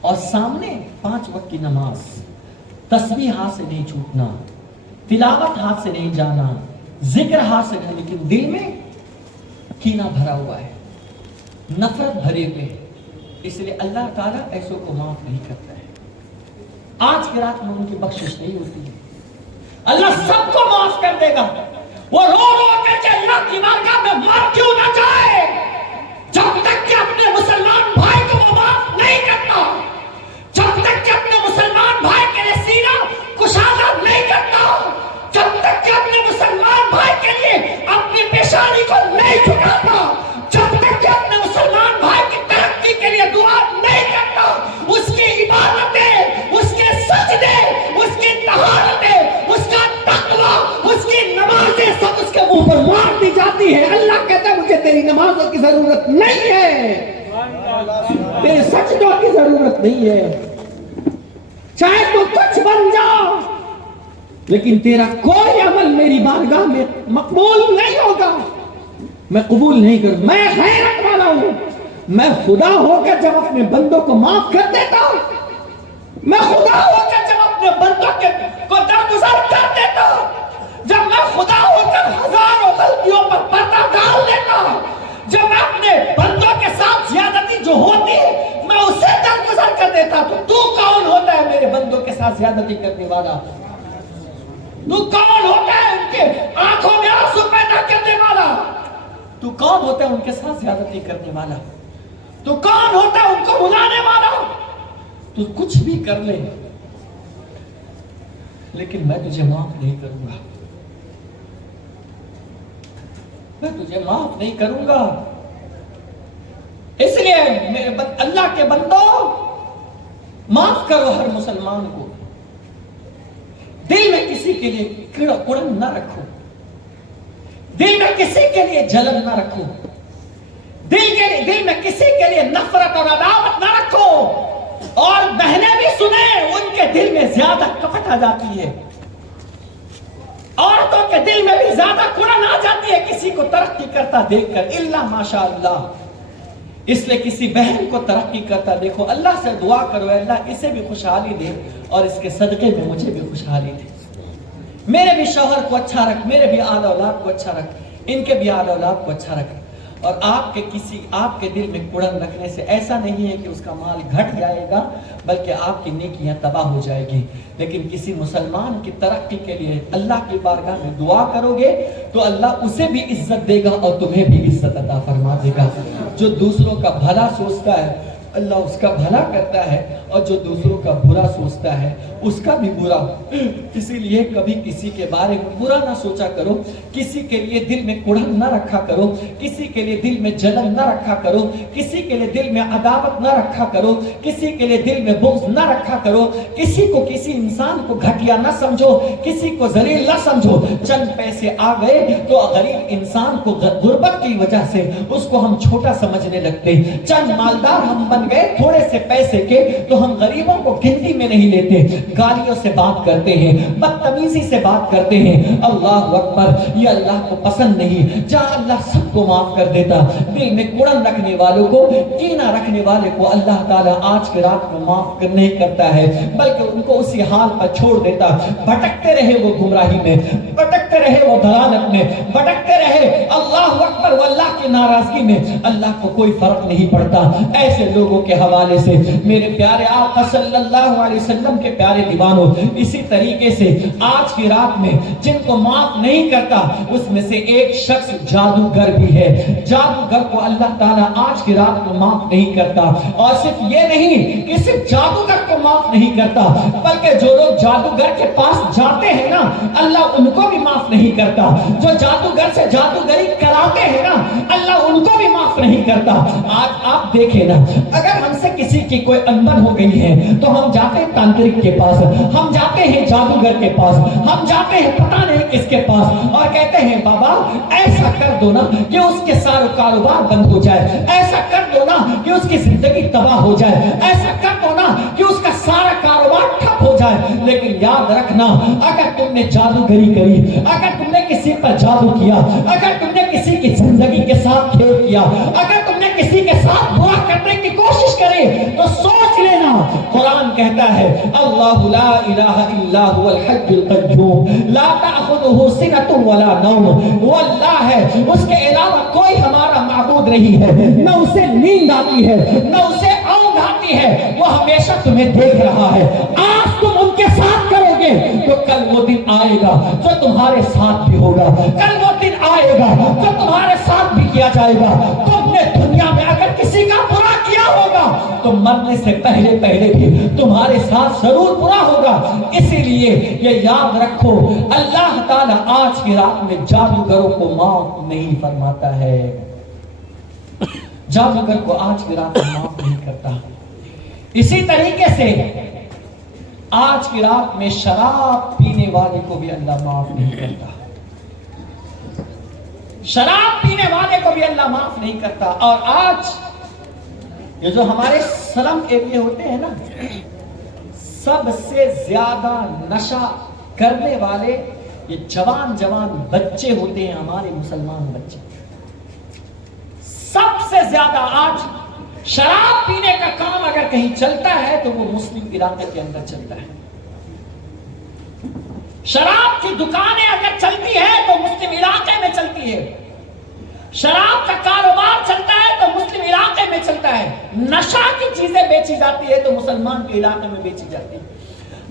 اور سامنے 5 وقت کی نماز, تسبیح ہاتھ سے نہیں چھوٹنا, تلاوت ہاتھ سے نہیں جانا, ذکر ہاتھ سے نہیں, لیکن دل میں کینہ بھرا ہوا ہے, نفرت بھرے ہوئے. اس لیے اللہ تعالیٰ ایسوں کو معاف نہیں کرتا ہے. آج کی رات میں ان کی بخشش نہیں ہوتی ہے. اللہ سب کو معاف کر دے گا. وہ رو رو کر کے اللہ کی بارگاہ میں مر کیوں نہ جائے, جب تک کہ اپنے مسلمان بھائی کو وہ معاف نہیں کرتا, جب تک کہ اپنے مسلمان بھائی کے لیے سینہ کشادہ نہیں کرتا, جب تک کہ اپنے مسلمان بھائی کے لیے اپنی پیشانی کو نہیں جھکاتا, جب تک کہ اپنے مسلمان بھائی کی ترقی کے لیے دعا نہیں کرتا, اس کی عبادتیں, اس کے سجدے, اس کی طہارتیں, اس کا تقویٰ, اس کی نمازیں سب اس کے منہ پر مار دی جاتی ہے. اللہ کہتا ہے مجھے تیری نمازوں کی ضرورت نہیں ہے, تیرے سجدوں کی ضرورت نہیں ہے, چاہے تو کچھ بن جا, لیکن تیرا کوئی عمل میری بارگاہ میں مقبول نہیں ہوگا, میں قبول نہیں کروں. میں غیرت والا ہوں, میں خدا ہو کر جب اپنے بندوں کو معاف کر دیتا ہوں, میں خدا ہو کر جب اپنے بندوں کو درگزر کر دیتا ہوں, جب میں خدا ہو کر ہزاروں غلطیوں پر پردہ ڈال دیتا ہوں, جب میں اپنے بندوں کے ساتھ زیادتی جو ہوتی ہے میں اسے درگزر کر دیتا, تو کون ہوتا ہے میرے بندوں کے ساتھ زیادتی کرنے والا؟ تو کون ہوتا ہے ان کے آنکھوں میں آنسو پیدا کرنے والا؟ تو کون ہوتا ہے ان کے ساتھ زیادتی کرنے والا؟ تو کون ہوتا ہے ان کو بلانے والا؟ تو کچھ بھی کر لے, لیکن میں تجھے معاف نہیں کروں گا, میں تجھے معاف نہیں کروں گا. اس لیے میرے اللہ کے بندوں, معاف کرو ہر مسلمان کو, دل میں کسی کے لیے کڑن نہ رکھو, دل میں کسی کے لیے جلن نہ رکھو, دل میں کسی کے لیے نفرت اور عداوت نہ رکھو. اور بہنیں بھی سنیں، ان کے دل میں زیادہ کپٹ آ جاتی ہے، عورتوں کے دل میں بھی زیادہ کڑن آ جاتی ہے کسی کو ترقی کرتا دیکھ کر، الا ماشاء اللہ. اس لیے کسی بہن کو ترقی کرتا دیکھو، اللہ سے دعا کرو، اللہ اسے بھی خوشحالی دے اور اس کے صدقے میں مجھے بھی خوشحالی دے. میرے بھی شوہر کو اچھا رکھ، میرے بھی آل اولاد کو اچھا رکھ، ان کے بھی آل اولاد کو اچھا رکھ. اور آپ کے دل میں کڑن رکھنے سے ایسا نہیں ہے کہ اس کا مال گھٹ جائے گا، بلکہ آپ کی نیکیاں تباہ ہو جائے گی. لیکن کسی مسلمان کی ترقی کے لیے اللہ کی بارگاہ میں دعا کرو گے تو اللہ اسے بھی عزت دے گا اور تمہیں بھی عزت عطا فرما دے گا. جو دوسروں کا بھلا سوچتا ہے اللہ اس کا بھلا کرتا ہے، اور جو دوسروں کا برا سوچتا ہے اس کا بھی برا. اسی لیے کبھی کسی کے بارے میں برا نہ سوچا کرو، کسی کے لیے دل میں کڑن نہ رکھا کرو، کسی کے لیے دل میں جلن نہ رکھا کرو، کسی کے لیے دل میں عداوت نہ رکھا کرو، کسی کے لیے دل میں بغض نہ رکھا کرو. کسی انسان کو گھٹیا نہ سمجھو، کسی کو ذلیل نہ سمجھو. چند پیسے آ گئے تو غریب انسان کو غربت کی وجہ سے اس کو ہم چھوٹا سمجھنے لگتے. چند مالدار ہم بن گئے تھوڑے سے پیسے کے تو ہم غریبوں کو گنتی میں نہیں لیتے، گالیوں سے بات کرتے ہیں، بدتمیزی سے بات کرتے ہیں. اللہ اکبر، یہ اللہ کو پسند نہیں. جہاں اللہ سب کو معاف کر دیتا، دل میں کڑن رکھنے والوں کو، کینہ رکھنے والے کو اللہ تعالیٰ آج کے رات میں معاف نہیں کرتا ہے، بلکہ ان کو اسی حال پر چھوڑ دیتا. بھٹکتے رہے وہ گمراہی میں، بھٹکتے رہے وہ دلالت میں، بھٹکتے رہے اللہ اکبر واللہ کی ناراضگی میں. اللہ کو کوئی فرق نہیں پڑتا. ایسے لوگوں کے حوالے سے میرے پیارے آقا صلی اللہ علیہ وسلم کے پیارے دیوانوں، اسی طریقے سے آج کی رات میں جن کو معاف نہیں کرتا اس میں سے ایک شخص جادوگر بھی ہے. جادوگر کو اللہ تعالیٰ آج کی رات کو معاف نہیں کرتا. اور صرف یہ نہیں کہ صرف جادوگر کو معاف نہیں کرتا، بلکہ جو لوگ جادوگر کے پاس جاتے ہیں نا اللہ ان کو بھی معاف نہیں کرتا. جو جادوگر سے جادوگری کراتے ہیں نا اللہ ان کو بھی معاف نہیں کرتا. آج آپ دیکھیں نا، اگر ہم سے کسی کی کوئی انبن ہو گئی ہے تو ہم جاتے ہیں تانترک کے پاس، ہم جاتے ہیں جادوگر کے پاس، ہم جاتے ہیں پتہ نہیں کس کے پاس اور کہتے ہیں بابا ایسا کر دو نا کہ اس کے سارے کاروبار بند ہو جائے، ایسا کر دو نا کہ اس کی زندگی تباہ ہو جائے، ایسا کر دو نا کہ اس کا سارا کاروبار ٹھپ ہو جائے. لیکن یاد رکھنا، اگر تم نے جادوگری کری، اگر تم نے کسی پر جادو کیا، اگر تم نے کسی کی زندگی کے ساتھ کھیل کیا، اگر تم نے کسی کے ساتھ برا کرنے کی کوشش کرے تو سوچ لینا، قرآن کہتا ہے اللہ لا الہ الا هو الحی القیوم لا تأخذہ سنۃ ولا نوم. وہ اللہ ہے، اس کے علاوہ کوئی ہمارا معبود نہیں ہے، نہ اسے نیند آتی ہے نہ اسے اونگ آتی ہے. وہ ہمیشہ تمہیں دیکھ رہا ہے. آج تم ان کے ساتھ کرو گے تو کل وہ دن آئے گا جو تمہارے ساتھ بھی ہوگا، کل وہ دن آئے گا جو تمہارے ساتھ بھی کیا جائے گا. تم نے دنیا میں اگر کسی کا برا کیا ہوگا تو مرنے سے پہلے بھی تمہارے ساتھ ضرور برا ہوگا. اسی لیے یہ یاد رکھو، اللہ تعالیٰ آج کی رات میں جادوگروں کو معاف نہیں فرماتا ہے، جادوگر کو آج کی رات میں معاف نہیں کرتا. اسی طریقے سے آج کی رات میں شراب پینے والے کو بھی اللہ معاف نہیں کرتا، شراب پینے والے کو بھی اللہ معاف نہیں کرتا. اور آج یہ جو ہمارے سلم ایریے ہوتے ہیں نا، سب سے زیادہ نشہ کرنے والے یہ جوان بچے ہوتے ہیں، ہمارے مسلمان بچے. سب سے زیادہ آج شراب پینے کا کام اگر کہیں چلتا ہے تو وہ مسلم علاقے کے اندر چلتا ہے. شراب کی دکانیں اگر چلتی ہے تو مسلم علاقے میں چلتی ہے، شراب کا کاروبار چلتا ہے تو مسلم علاقے میں چلتا ہے، نشہ کی چیزیں بیچی جاتی ہے تو مسلمان کے علاقے میں بیچی جاتی ہے.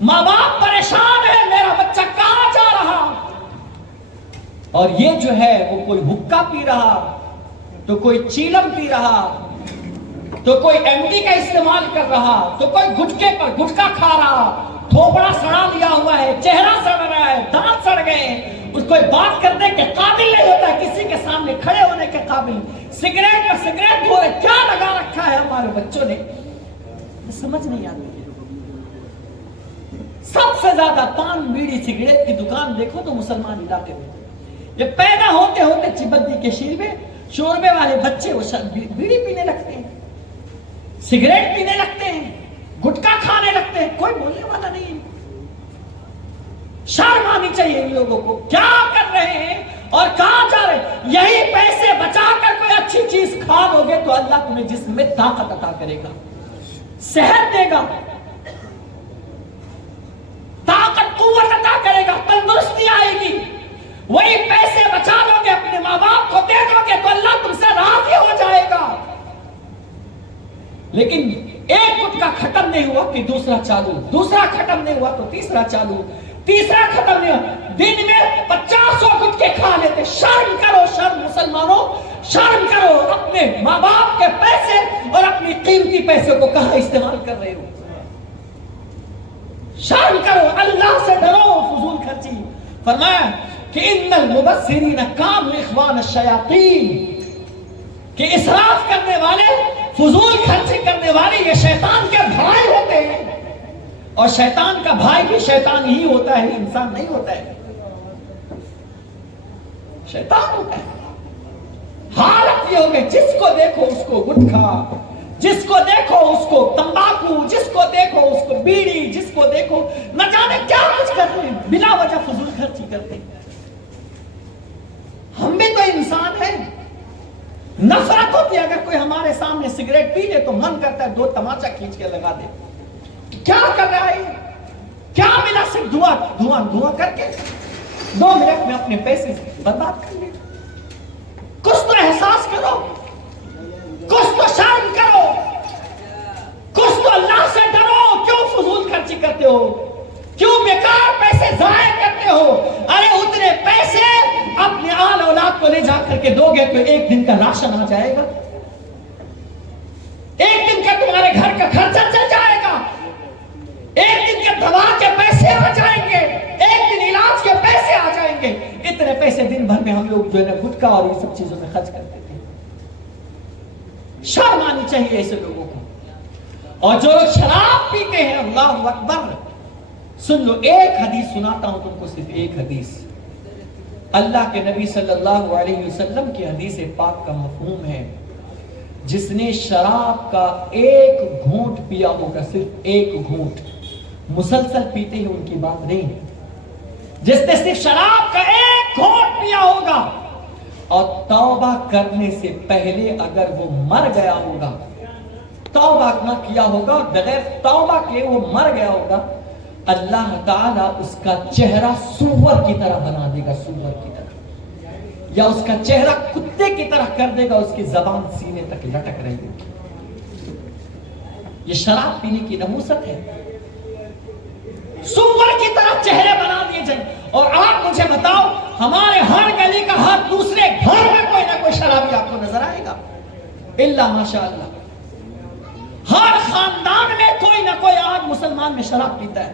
ماں باپ پریشان ہے، میرا بچہ کہاں جا رہا، اور یہ جو ہے وہ کوئی حقہ پی رہا تو کوئی چیلم پی رہا تو کوئی ایم ڈی کا استعمال کر رہا تو کوئی گٹکے پر گٹکا کھا رہا، تھوپڑا سڑا لیا ہوا ہے، چہرہ سڑ رہا ہے، دانت سڑ گئے، اس کو بات کرنے کے قابل نہیں ہوتا، کسی کے سامنے کھڑے ہونے کے قابل. سگریٹ پر سگریٹ دھو رہے، کیا لگا رکھا ہے ہمارے بچوں نے، سمجھ نہیں آتی. سب سے زیادہ پان بیڑی سگریٹ کی دکان دیکھو تو مسلمان علاقے میں. یہ پیدا ہوتے ہوتے چبدی کے شیر میں شوربے والے بچے وہ بیڑی پینے لگتے ہیں، سگریٹ پینے لگتے ہیں، گٹکا کھانے لگتے ہیں، کوئی بولنے والا نہیں۔ شرم آنی چاہیے ان لوگوں کو، کیا کر رہے ہیں اور کہاں جا رہے ہیں؟ یہی پیسے بچا کر کوئی اچھی چیز کھا لو گے تو اللہ تمہیں جسم میں طاقت عطا کرے گا، صحت دے گا، طاقت قوت عطا کرے گا، تندرستی آئے گی۔ وہی پیسے بچا لو گے، اپنے ماں باپ کو دے دو گے تو اللہ تم سے راضی ہو جائے گا۔ لیکن ایک گٹکا ختم نہیں ہوا کہ دوسرا چالو، دوسرا ختم نہیں ہوا تو تیسرا چالو، تیسرا ختم نہیں ہوا، دن میں 50 گٹکے کھا لیتے۔ شرم کرو، شرم مسلمانوں، شرم کرو، اپنے ماں باپ کے پیسے اور اپنی قیمتی پیسے کو کہاں استعمال کر رہے ہو؟ شرم کرو، اللہ سے ڈرو، فضول خرچی۔ فرمایا کہ ان المبذرین کانوا اخوان الشیاطین، کہ اسراف کرنے والے، فضول خرچی کرنے والے یہ شیطان کے بھائی ہوتے ہیں، اور شیطان کا بھائی بھی شیطان ہی ہوتا ہے، انسان نہیں ہوتا ہے، شیطان ہوتا ہے۔ حالت یہ ہو گئی، جس کو دیکھو اس کو گٹکا، جس کو دیکھو اس کو تمباکو، جس کو دیکھو اس کو بیڑی، جس کو دیکھو نہ جانے کیا کچھ کرتے ہیں، بلا وجہ فضول خرچی کرتے ہیں۔ ہم بھی تو انسان ہیں، نفرت ہوتی ہے اگر کوئی ہمارے سامنے سگریٹ پی لے تو من کرتا ہے دو تماچا کھینچ کے لگا دے۔ کیا کر رہا ہے؟ کیا ملا؟ صرف دھواں کر کے 2 منٹ میں اپنے پیسے برباد کر لے۔ کچھ تو احساس کرو، کچھ تو شرم کرو، کچھ تو اللہ سے ڈرو۔ کیوں فضول خرچی کرتے ہو؟ کیوں بیکار پیسے ضائع کرتے ہو؟ ارے اتنے پیسے اپنے آل اولاد کو لے جا کر کے دو گے تو ایک دن کا راشن آ جائے گا، ایک دن کا تمہارے گھر کا خرچہ چل جائے گا، ایک دن کے دوا کے پیسے آ جائیں گے، ایک دن علاج کے پیسے آ جائیں گے۔ اتنے پیسے دن بھر میں ہم لوگ جو ہے گٹکا اور یہ سب چیزوں میں خرچ کرتے تھے۔ شرم آنی چاہیے ایسے لوگوں کو۔ اور جو لوگ شراب پیتے ہیں، اللہ اکبر، سن لو، ایک حدیث سناتا ہوں تم کو، صرف ایک حدیث، اللہ کے نبی صلی اللہ علیہ وسلم کی حدیث پاک کا مفہوم ہے، جس نے شراب کا ایک گھونٹ پیا ہوگا، صرف ایک گھونٹ، مسلسل پیتے ہیں ان کی بات نہیں، جس نے صرف شراب کا ایک گھونٹ پیا ہوگا اور توبہ کرنے سے پہلے اگر وہ مر گیا ہوگا، توبہ نہ کیا ہوگا، بغیر توبہ کے وہ مر گیا ہوگا، اللہ تعالیٰ اس کا چہرہ سور کی طرح بنا دے گا، سور کی طرح، یا اس کا چہرہ کتے کی طرح کر دے گا، اس کی زبان سینے تک لٹک رہے گی۔ یہ شراب پینے کی نحوست ہے، سور کی طرح چہرے بنا دیے جائیں۔ اور آپ مجھے بتاؤ، ہمارے ہر گلی کا ہر دوسرے گھر میں کوئی نہ کوئی شرابی آپ کو نظر آئے گا، الا ماشاء اللہ۔ ہر خاندان میں کوئی نہ کوئی آج مسلمان میں شراب پیتا ہے،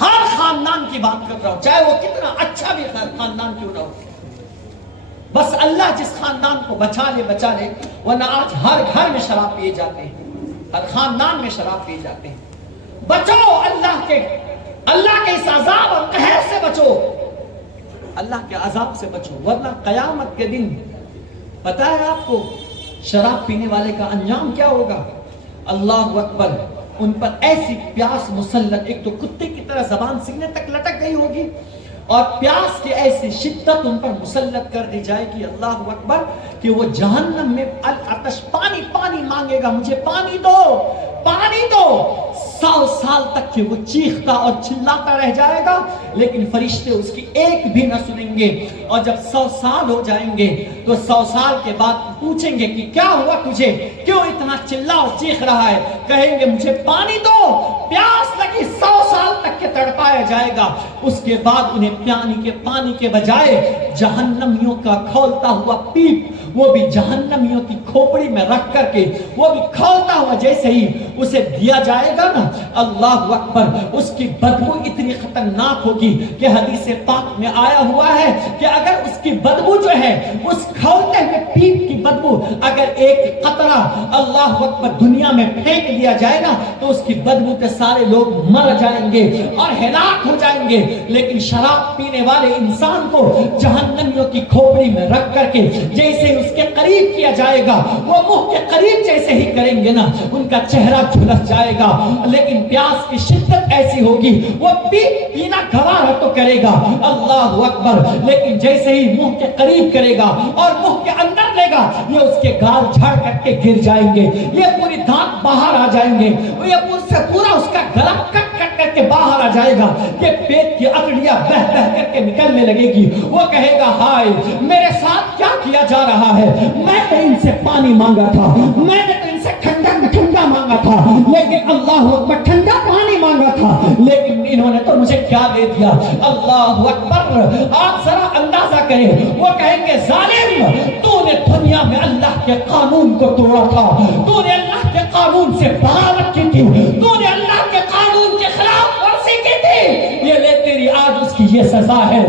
ہر خاندان کی بات کر رہا ہوں، چاہے وہ کتنا اچھا بھی خاندان کیوں نہ ہو، بس اللہ جس خاندان کو بچا لے، ورنہ آج ہر گھر میں شراب پیے جاتے ہیں، ہر خاندان میں شراب پیے جاتے ہیں۔ بچو، اللہ کے اس عذاب اور قہر سے بچو، اللہ کے عذاب سے بچو، ورنہ قیامت کے دن پتہ ہے آپ کو شراب پینے والے کا انجام کیا ہوگا؟ اللہ اکبر، ان پر ایسی پیاس مسلط، ایک تو کتے کی طرح زبان سینے تک لٹک گئی ہوگی، اور پیاس کی ایسی شدت ان پر مسلط کر دی جائے گی، اللہ اکبر، کہ وہ جہنم میں العطش پانی مانگے گا، مجھے پانی دو، پانی دو، 100 سال تک کہ وہ چیختا اور چلاتا رہ جائے گا، لیکن فرشتے اس کی ایک بھی نہ سنیں گے۔ اور جب 100 سال ہو جائیں گے تو 100 سال کے بعد پوچھیں گے کہ کیا ہوا تجھے، کیوں اتنا چلا اور چیخ رہا ہے؟ کہیں گے مجھے پانی دو، پیاس لگی، 100 سال تک کے تڑپایا جائے گا۔ اس کے بعد انہیں پانی کے بجائے جہنمیوں کا کھولتا ہوا پیپ، وہ بھی جہنمیوں کی کھوپڑی میں رکھ کر کے، وہ بھی کھولتا ہوا جیسے ہی اسے دیا جائے گا نا، اللہ اکبر، اس کی بدبو اتنی خطرناک ہوگی کہ حدیث پاک میں آیا ہوا ہے کہ اگر اس کی بدبو جو ہے، اس کھولتے ہوئے پیپ کی بدبو، اگر ایک قطرہ اللہ اکبر دنیا میں پھینک دیا جائے نا تو اس کی بدبو کے سارے لوگ مر جائیں گے۔ اور ہلاک ہو جائیں گے. لیکن شراب پینے والے انسان کو جہنمیوں کی کھوپڑی میں رکھ کر کے جیسے اس کے قریب کیا جائے گا, وہ منہ کے قریب جیسے ہی کریں گے نا ان کا چہرہ جھلس جائے گا. لیکن پیاس کی شدت ایسی ہوگی وہ پینا گوارا تو کرے گا, اللہ اکبر, لیکن جیسے ہی منہ کے قریب کرے گا اور منہ کے اندر لے گا یہ اس کے گال جھڑ کر کے گر جائیں گے, یہ پوری دانت باہر آ جائیں گے, یہ پورا اس کا گلا کٹ کر کے باہر آ جائے گا, یہ پیٹ کی اکڑیاں بہ بہ کر کے نکلنے لگے گی. وہ کہے گا ہائے میرے ساتھ کیا کیا جا رہا ہے, میں نے ان سے پانی مانگا تھا, میں نے ان سے ٹھنڈا مانگا تھا, لیکن اللہ اکبر ٹھنڈا پانی مانگا تھا, لیکن انہوں نے تو مجھے کیا دے دیا. اللہ اکبر, آپ ذرا اندازہ کریں, وہ کہیں گے ظالم تو نے دنیا میں اللہ کے قانون کو توڑا تھا, تو نے اللہ کے قانون سے بغاوت کی تھی, تو نے اللہ کے قانون کے خلاف ورزی کی تھی, یہ لے تیری آج اس کی یہ سزا ہے.